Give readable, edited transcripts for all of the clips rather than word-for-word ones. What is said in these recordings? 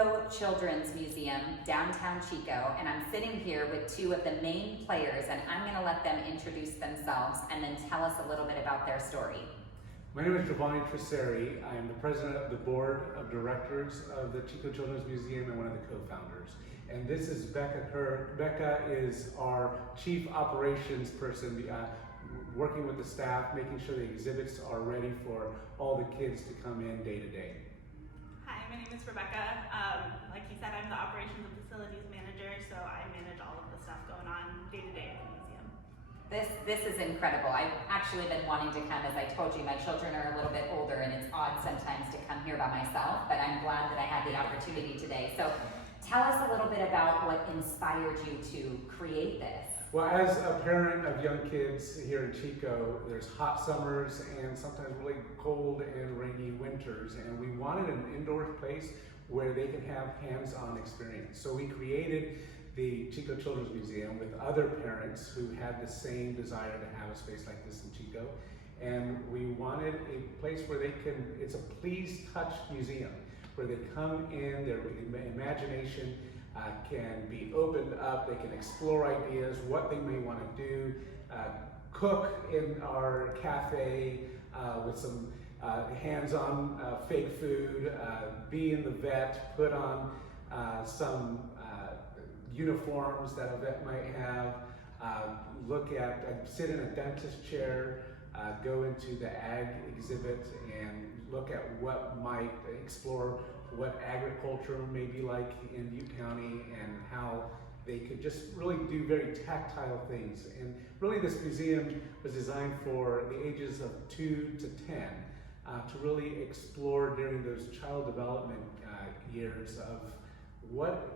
Chico Children's Museum, downtown Chico, and I'm sitting here with two of the main players, and I'm gonna let them introduce themselves and then tell us a little bit about their story. My name is Jovanni Tricerri. I am the president of the board of directors of the Chico Children's Museum and one of the co-founders. And this is Rebekah Kerr. Rebekah is our chief operations person, working with the staff, making sure the exhibits are ready for all the kids to come in day to day. Hi, my name is Rebekah. Like you said, I'm the operations and facilities manager, so I manage all of the stuff going on day to day at the museum. This is incredible. I've actually been wanting to come. As I told you, my children are a little bit older and it's odd sometimes to come here by myself, but I'm glad that I had the opportunity today. So tell us a little bit about what inspired you to create this. Well, as a parent of young kids here in Chico, there's hot summers and sometimes really cold and rainy winters, and we wanted an indoor place where they can have hands-on experience. So we created the Chico Children's Museum with other parents who had the same desire to have a space like this in Chico. And we wanted a place where they can, it's a please touch museum, where they come in, their imagination can be opened up, they can explore ideas, what they may want to do, cook in our cafe with some hands-on fake food, be in the vet, put on some uniforms that a vet might have, sit in a dentist chair, go into the ag exhibit and look at explore what agriculture may be like in Butte County and how they could just really do very tactile things. And really this museum was designed for the ages of 2 to 10 to really explore during those child development years of what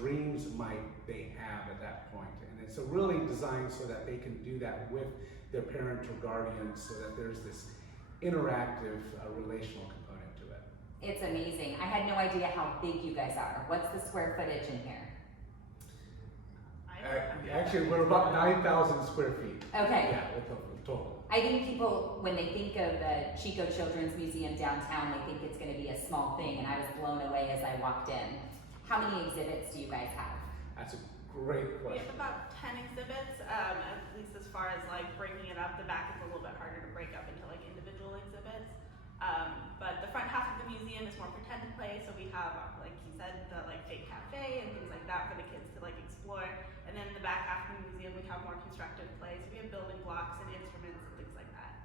dreams might they have at that point. And it's really designed so that they can do that with their parent or guardian, so that there's this interactive relational component to it. It's amazing. I had no idea how big you guys are. What's the square footage in here? Actually, we're about 9,000 square feet. Okay. Yeah, total. I think people, when they think of the Chico Children's Museum downtown, they think it's going to be a small thing, and I was blown away as I walked in. How many exhibits do you guys have? That's a great question. We have about 10 exhibits, at least as far as like breaking it up. The back is a little bit harder to break up into like individual exhibits. But the front half of the museum is more pretend play, so we have, like you said, the like fake cafe and things like that for the kids to like explore. And then in the back half of the museum, we have more constructive play, so we have building blocks and instruments and things like that.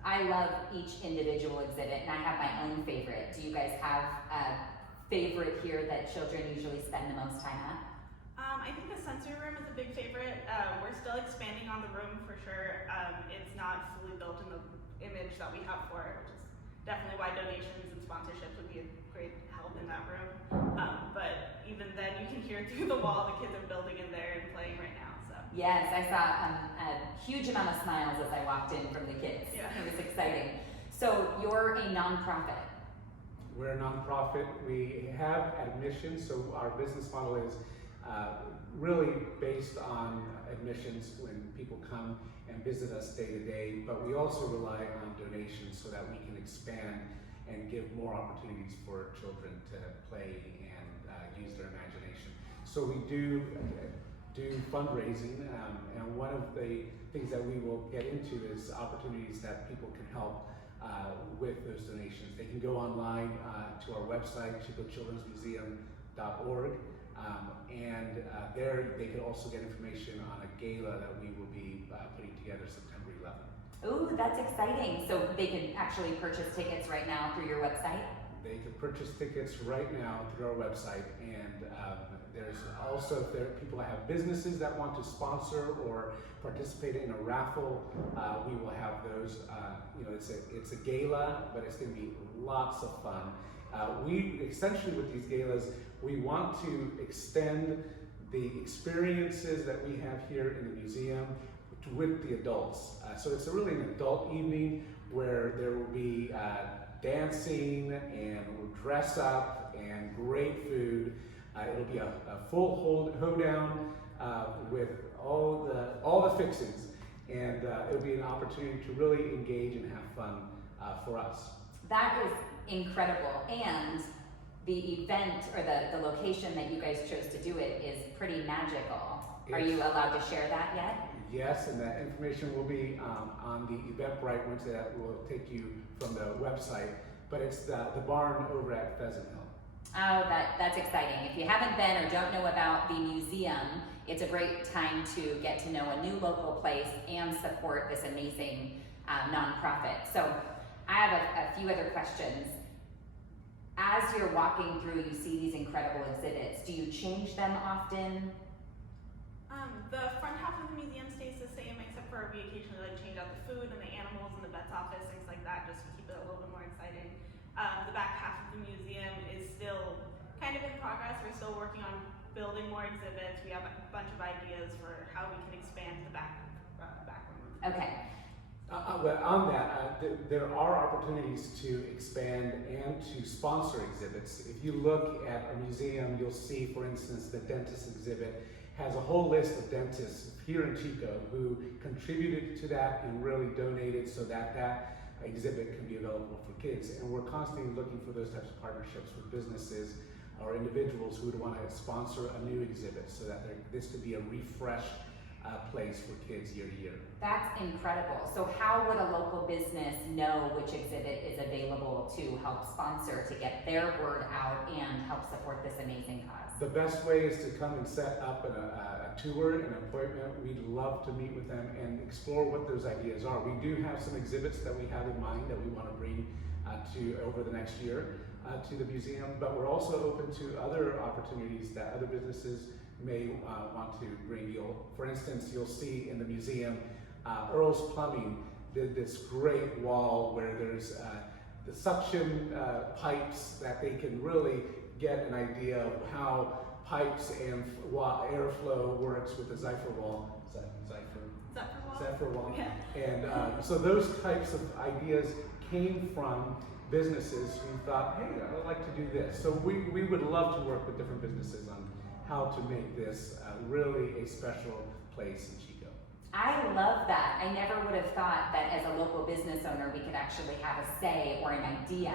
I love each individual exhibit, and I have my own favorite. Do you guys have a favorite here that children usually spend the most time at? I think the sensory room is a big favorite. We're still expanding on the room for sure. It's not fully built in the image that we have for it, which is definitely why donations and sponsorships would be a great help in that room. But even then, you can hear through the wall the kids are building in there and playing right now. So Yes, I saw a huge amount of smiles as I walked in from the kids. Yeah. It was exciting. So you're a nonprofit. We're a nonprofit. We have admissions, so our business model is really based on admissions when people come and visit us day to day, but we also rely on donations so that we can expand and give more opportunities for children to play and use their imagination. So we do fundraising, and one of the things that we will get into is opportunities that people can help with those donations. They can go online to our website, chicochildrensmuseum.org, and there they can also get information on a gala that we will be putting together September 11th. Ooh, that's exciting. So they can actually purchase tickets right now through your website? They can purchase tickets right now through our website, and there's also, if there are people that have businesses that want to sponsor or participate in a raffle, we will have those. It's a gala, but it's going to be lots of fun. We essentially, with these galas, we want to extend the experiences that we have here in the museum with the adults. So it's really an adult evening where there will be dancing and we'll dress up and great food. It'll be a full hoedown with all the fixings, and it'll be an opportunity to really engage and have fun for us. That is incredible. And the event or the location that you guys chose to do it is pretty magical. Are you allowed to share that yet? Yes, and that information will be on the Eventbrite once that will take you from the website. But it's the barn over at Pheasant Hill. Oh, that's exciting. If you haven't been or don't know about the museum, it's a great time to get to know a new local place and support this amazing nonprofit. So I have a few other questions. As you're walking through, you see these incredible exhibits. Do you change them often? The front half of the museum stays the same, except for we occasionally like change out the food and the animals in the vet's office, things like that, just to keep it a little bit more exciting. The back half of the museum is still kind of in progress. We're still working on building more exhibits. We have a bunch of ideas for how we can expand the back room. Okay. But on that, there are opportunities to expand and to sponsor exhibits. If you look at a museum, you'll see, for instance, the dentist exhibit has a whole list of dentists here in Chico who contributed to that and really donated so that that exhibit can be available for kids. And we're constantly looking for those types of partnerships with businesses or individuals who would want to sponsor a new exhibit so that this could be a refreshed place for kids year to year. That's incredible. So how would a local business know which exhibit is available to help sponsor, to get their word out and help support this amazing cause? The best way is to come and set up a tour, an appointment. We'd love to meet with them and explore what those ideas are. We do have some exhibits that we have in mind that we want to bring to over the next year to the museum, but we're also open to other opportunities that other businesses may want to bring. For instance, you'll see in the museum, Earl's Plumbing did this great wall where there's the suction pipes that they can really get an idea of how pipes and airflow works with the Zephyr wall. Zephyr wall. Yeah. And so those types of ideas came from businesses who thought, hey, I'd like to do this. So we would love to work with different businesses on how to make this really a special place in Chico. I love that. I never would have thought that as a local business owner, we could actually have a say or an idea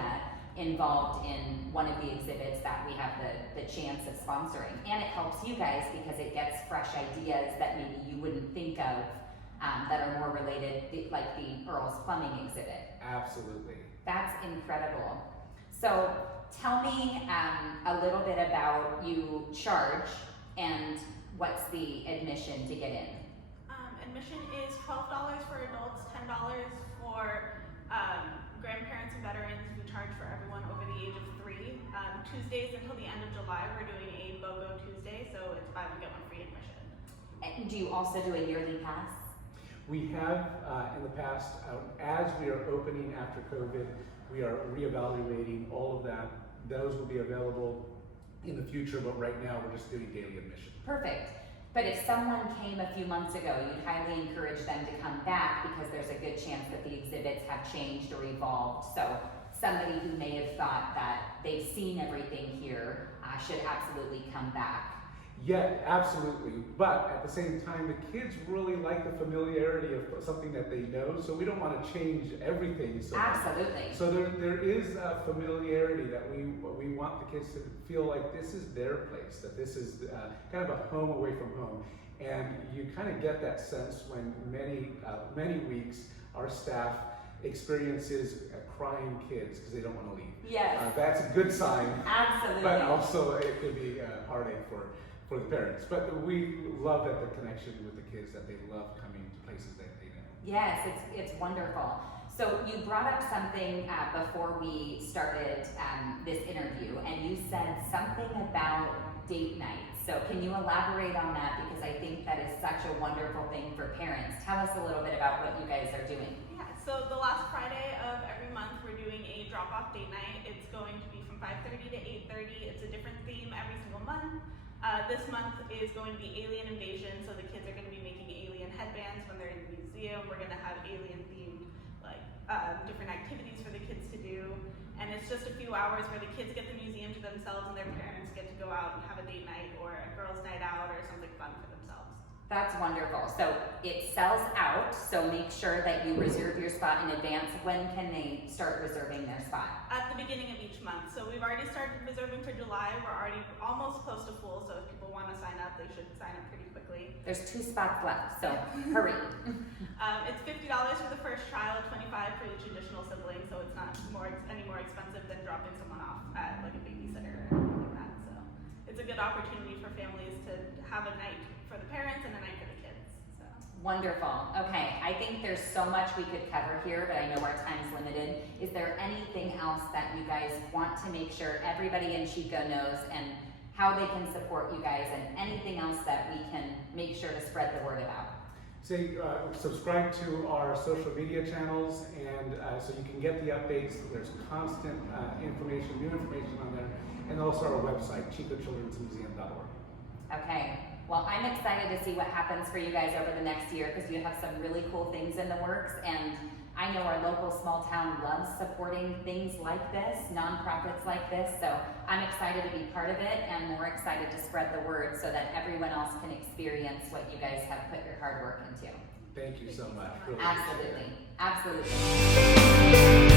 involved in one of the exhibits that we have the chance of sponsoring. And it helps you guys because it gets fresh ideas that maybe you wouldn't think of that are more related, like the Earl's Plumbing exhibit. Absolutely. That's incredible. So tell me a little bit about you charge and what's the admission to get in? Admission is $12 for adults, $10 for grandparents and veterans. We charge for everyone over the age of 3. Tuesdays until the end of July, we're doing a BOGO Tuesday, so it's buy one get one free admission. And do you also do a yearly pass? We have in the past, as we are opening after COVID, we are reevaluating all of that. Those will be available in the future, but right now we're just doing daily admission. Perfect. But if someone came a few months ago, you'd highly encourage them to come back because there's a good chance that the exhibits have changed or evolved. So somebody who may have thought that they've seen everything here should absolutely come back. Yeah, absolutely. But at the same time, the kids really like the familiarity of something that they know, so we don't want to change everything. So Absolutely. So there is a familiarity that we want the kids to feel like this is their place, that this is kind of a home away from home. And you kind of get that sense when many weeks our staff experiences crying kids because they don't want to leave. Yes. That's a good sign. Absolutely. But also it could be a heartache for the parents. But we love that the connection with the kids, that they love coming to places that they know. Yes, it's wonderful. So you brought up something before we started this interview, and you said something about date night. So can you elaborate on that? Because I think that is such a wonderful thing for parents. Tell us a little bit about what you guys are doing. Yeah, so the last Friday of every month, we're doing a drop-off date night. It's going to be from 5:30 to 8:30. It's a different theme every single month. This month is going to be alien invasion, so the kids are going to be making alien headbands when they're in the museum. We're going to have alien-themed, like, different activities for the kids to do. And it's just a few hours where the kids get the museum to themselves and their parents get to go out and have a date night or a girls' night out or something fun for themselves. That's wonderful. So it sells out, so make sure that you reserve your spot in advance. When can they start reserving their spot? At the beginning of each month. So we've already started reserving for July. We're already almost close to full, so if people want to sign up, they should sign up pretty quickly. There's 2 spots left, so hurry. It's $50 for the first trial, $25 for each additional sibling, so it's not any more expensive than dropping someone off at like a babysitter or anything like that. So it's a good opportunity for families to have a night for the parents and a night for the kids. So. Wonderful. Okay, I think there's so much we could cover here, but I know our time's limited. Is there anything else that you guys want to make sure everybody in Chico knows, and how they can support you guys, and anything else that we can make sure to spread the word about? Say, subscribe to our social media channels, and so you can get the updates. There's constant information, new information on there, and also our website, chicochildrensmuseum.org. Okay, well, I'm excited to see what happens for you guys over the next year, because you have some really cool things in the works, and I know our local small town loves supporting things like this, nonprofits like this, so I'm excited to be part of it, and more excited to spread the word so that everyone else can experience what you guys have put your hard work into. Thank you so much. Really Absolutely, absolutely.